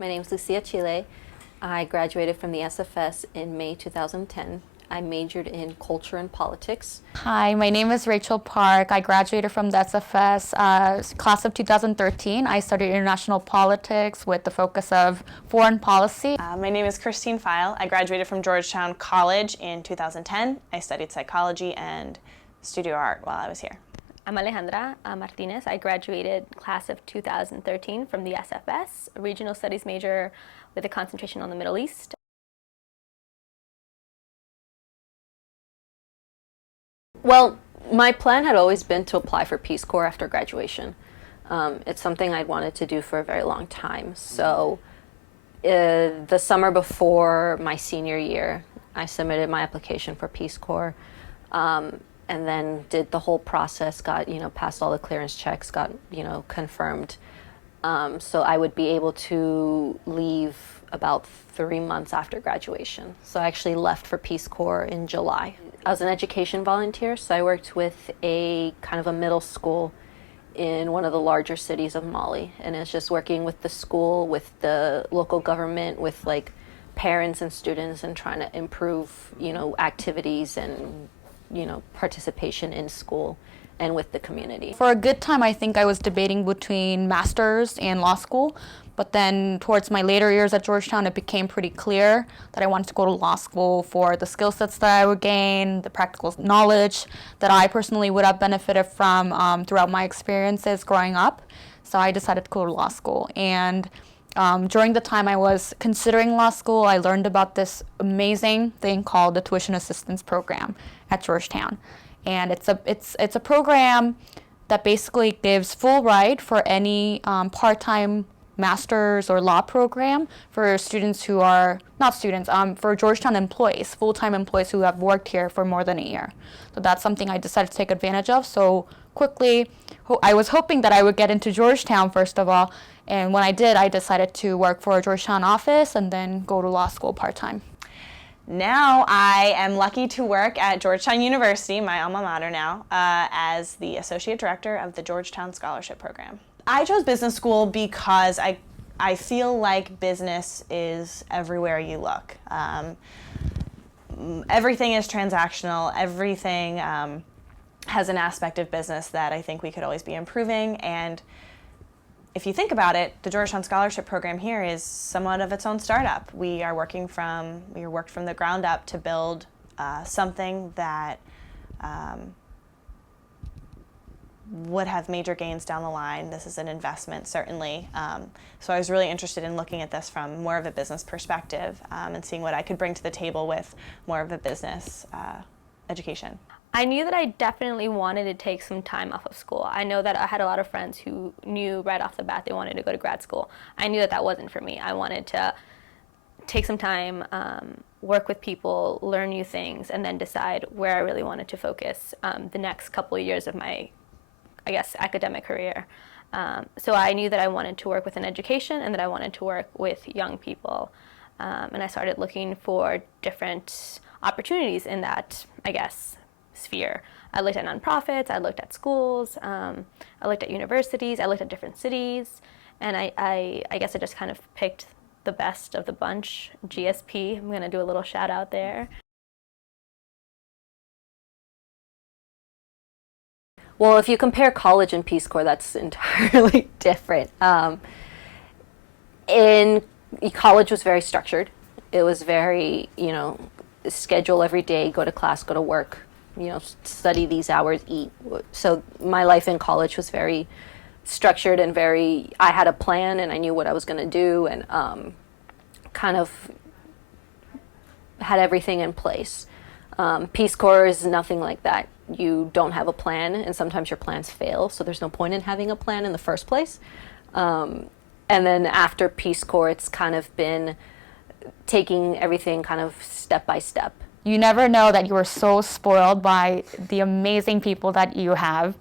My name is Lucia Chile. I graduated from the SFS in May 2010. I majored in culture and politics. Hi, my name is Rachel Park. I graduated from the SFS class of 2013. I studied international politics with the focus of foreign policy. My name is Christine Pfeil. I graduated from Georgetown College in 2010. I studied psychology and studio art while I was here. I'm Alejandra Martinez. I graduated class of 2013 from the SFS, a regional studies major with a concentration on the Middle East. Well, my plan had always been to apply for Peace Corps after graduation. It's something I'd wanted to do for a very long time. So the summer before my senior year, I submitted my application for Peace Corps. And then did the whole process, got, passed all the clearance checks, got, confirmed. So I would be able to leave about 3 months after graduation. So I actually left for Peace Corps in July. I was an education volunteer, so I worked with a kind of a middle school in one of the larger cities of Mali. And it's just working with the school, with the local government, with like parents and students, and trying to improve, activities and participation in school and with the community. For a good time, I think I was debating between master's and law school, but then towards my later years at Georgetown, it became pretty clear that I wanted to go to law school for the skill sets that I would gain, the practical knowledge that I personally would have benefited from throughout my experiences growing up. So I decided to go to law school. And during the time I was considering law school, I learned about this amazing thing called the Tuition Assistance Program at Georgetown. And it's a program that basically gives full ride for any part-time master's or law program for students who are, not students, for Georgetown employees, full-time employees who have worked here for more than a year. So that's something I decided to take advantage of. So quickly, I was hoping that I would get into Georgetown first of all, and when I did, I decided to work for a Georgetown office and then go to law school part-time. Now I am lucky to work at Georgetown University, my alma mater now, as the Associate Director of the Georgetown Scholarship Program. I chose business school because I feel like business is everywhere you look. Everything is transactional, everything has an aspect of business that I think we could always be improving, and if you think about it, the Georgetown Scholarship Program here is somewhat of its own startup. We worked from the ground up to build something that would have major gains down the line. This is an investment, certainly. So I was really interested in looking at this from more of a business perspective and seeing what I could bring to the table with more of a business education. I knew that I definitely wanted to take some time off of school. I know that I had a lot of friends who knew right off the bat they wanted to go to grad school. I knew that that wasn't for me. I wanted to take some time, work with people, learn new things, and then decide where I really wanted to focus the next couple of years of my, academic career. So I knew that I wanted to work within education and that I wanted to work with young people. And I started looking for different opportunities in that, sphere. I looked at nonprofits, I looked at schools, I looked at universities, I looked at different cities, and I guess I just kind of picked the best of the bunch, GSP. I'm going to do a little shout out there. Well, if you compare college and Peace Corps, that's entirely different. In college was very structured. It was very, schedule every day, go to class, go to work, study these hours, eat. So my life in college was very structured and I had a plan and I knew what I was going to do and kind of had everything in place. Peace Corps is nothing like that. You don't have a plan and sometimes your plans fail, so there's no point in having a plan in the first place. And then after Peace Corps, it's kind of been taking everything kind of step by step. You never know that you are so spoiled by the amazing people that you have.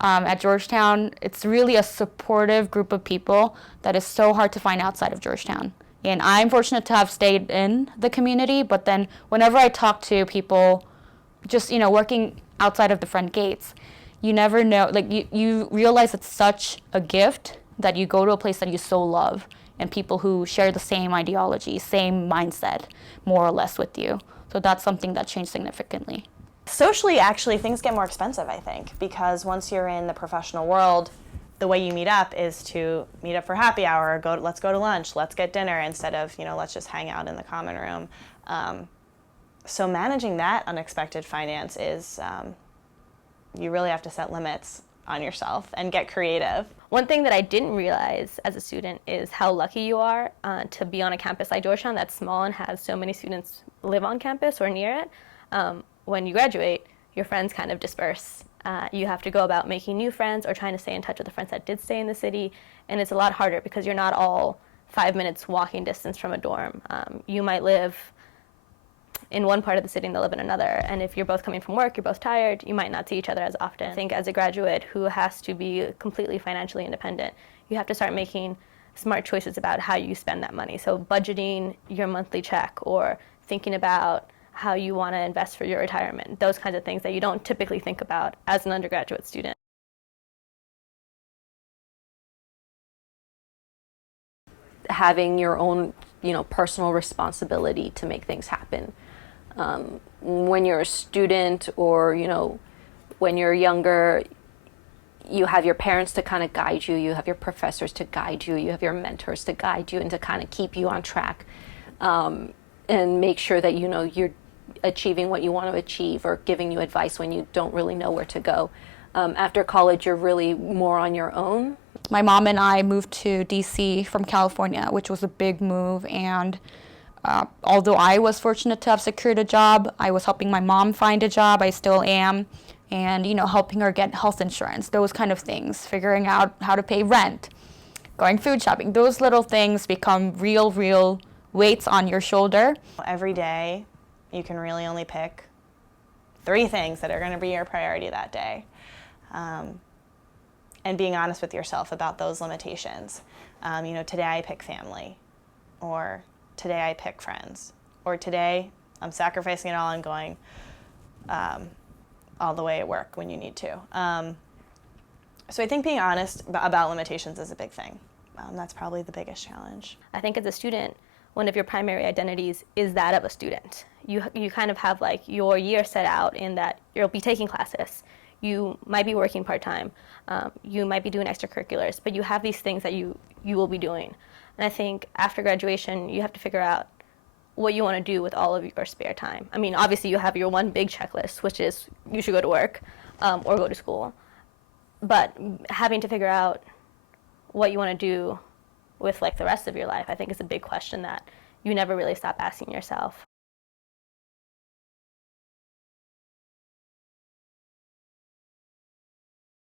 At Georgetown, it's really a supportive group of people that is so hard to find outside of Georgetown. And I'm fortunate to have stayed in the community, but then whenever I talk to people just, working outside of the front gates, you never know, you realize it's such a gift that you go to a place that you so love and people who share the same ideology, same mindset, more or less with you. So that's something that changed significantly. Socially, actually, things get more expensive, I think, because once you're in the professional world, the way you meet up is to meet up for happy hour, or let's go to lunch, let's get dinner, instead of, let's just hang out in the common room. So managing that unexpected finance is, you really have to set limits on yourself and get creative. One thing that I didn't realize as a student is how lucky you are to be on a campus like Georgetown that's small and has so many students live on campus or near it. When you graduate, your friends kind of disperse. You have to go about making new friends or trying to stay in touch with the friends that did stay in the city, and it's a lot harder because you're not all 5 minutes walking distance from a dorm. You might live in one part of the city and they'll live in another, and if you're both coming from work, you're both tired, you might not see each other as often. I think as a graduate who has to be completely financially independent, you have to start making smart choices about how you spend that money. So budgeting your monthly check, or thinking about how you want to invest for your retirement, those kinds of things that you don't typically think about as an undergraduate student. Having your own, personal responsibility to make things happen. When you're a student, or, when you're younger, you have your parents to kind of guide you, you have your professors to guide you, you have your mentors to guide you and to kind of keep you on track, and make sure that, you're achieving what you want to achieve, or giving you advice when you don't really know where to go. After college, you're really more on your own. My mom and I moved to DC from California, which was a big move, and although I was fortunate to have secured a job, I was helping my mom find a job. I still am, and helping her get health insurance, those kind of things, figuring out how to pay rent, going food shopping. Those little things become real weights on your shoulder. Every day, you can really only pick 3 things that are going to be your priority that day. And being honest with yourself about those limitations. Today I pick family, or today I pick friends, or today I'm sacrificing it all and going all the way at work when you need to. So I think being honest about limitations is a big thing. That's probably the biggest challenge. I think as a student, one of your primary identities is that of a student. You kind of have like your year set out in that you'll be taking classes. You might be working part-time. You might be doing extracurriculars, but you have these things that you will be doing. And I think after graduation, you have to figure out what you want to do with all of your spare time. I mean, obviously you have your one big checklist, which is you should go to work or go to school. But having to figure out what you want to do with like the rest of your life, I think is a big question that you never really stop asking yourself.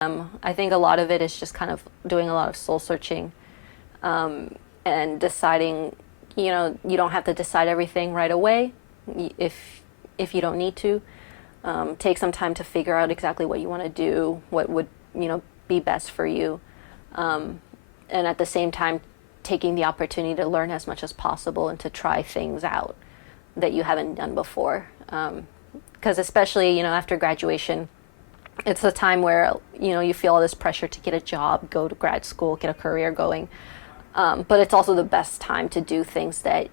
I think a lot of it is just kind of doing a lot of soul searching, and deciding, you don't have to decide everything right away if you don't need to. Take some time to figure out exactly what you want to do, what would, be best for you. And at the same time, taking the opportunity to learn as much as possible and to try things out that you haven't done before. Because especially, after graduation, it's a time where, you feel all this pressure to get a job, go to grad school, get a career going. But it's also the best time to do things that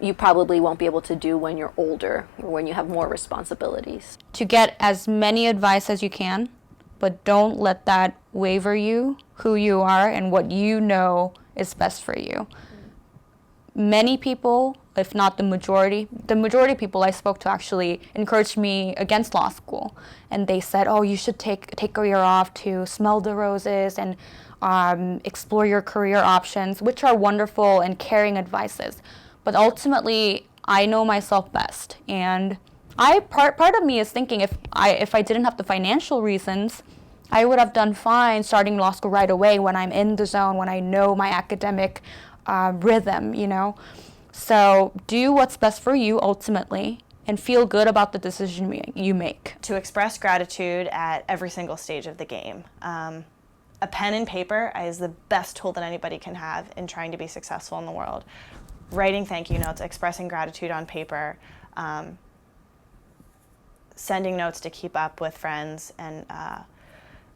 you probably won't be able to do when you're older or when you have more responsibilities. To get as many advice as you can, but don't let that waver you, who you are and what you know is best for you. Many people, if not the majority of people I spoke to actually encouraged me against law school. And they said, oh, you should take a year off to smell the roses and explore your career options, which are wonderful and caring advices. But ultimately, I know myself best. And part of me is thinking if I didn't have the financial reasons, I would have done fine starting law school right away when I'm in the zone, when I know my academic rhythm, So do what's best for you ultimately and feel good about the decision you make. To express gratitude at every single stage of the game. A pen and paper is the best tool that anybody can have in trying to be successful in the world. Writing thank you notes, expressing gratitude on paper, sending notes to keep up with friends,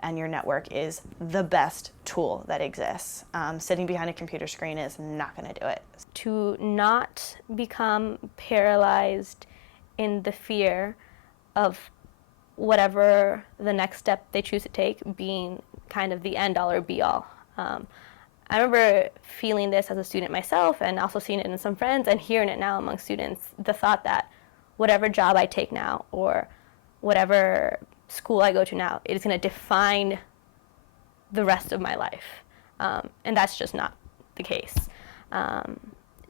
and your network is the best tool that exists. Sitting behind a computer screen is not going to do it. To not become paralyzed in the fear of whatever the next step they choose to take being kind of the end all or be all. I remember feeling this as a student myself and also seeing it in some friends and hearing it now among students, the thought that whatever job I take now or whatever school I go to now, it is going to define the rest of my life. And that's just not the case.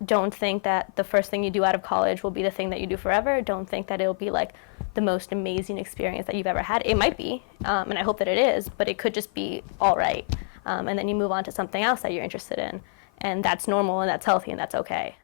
Don't think that the first thing you do out of college will be the thing that you do forever. Don't think that it'll be like the most amazing experience that you've ever had. It might be, and I hope that it is, but it could just be all right. And then you move on to something else that you're interested in. And that's normal and that's healthy and that's okay.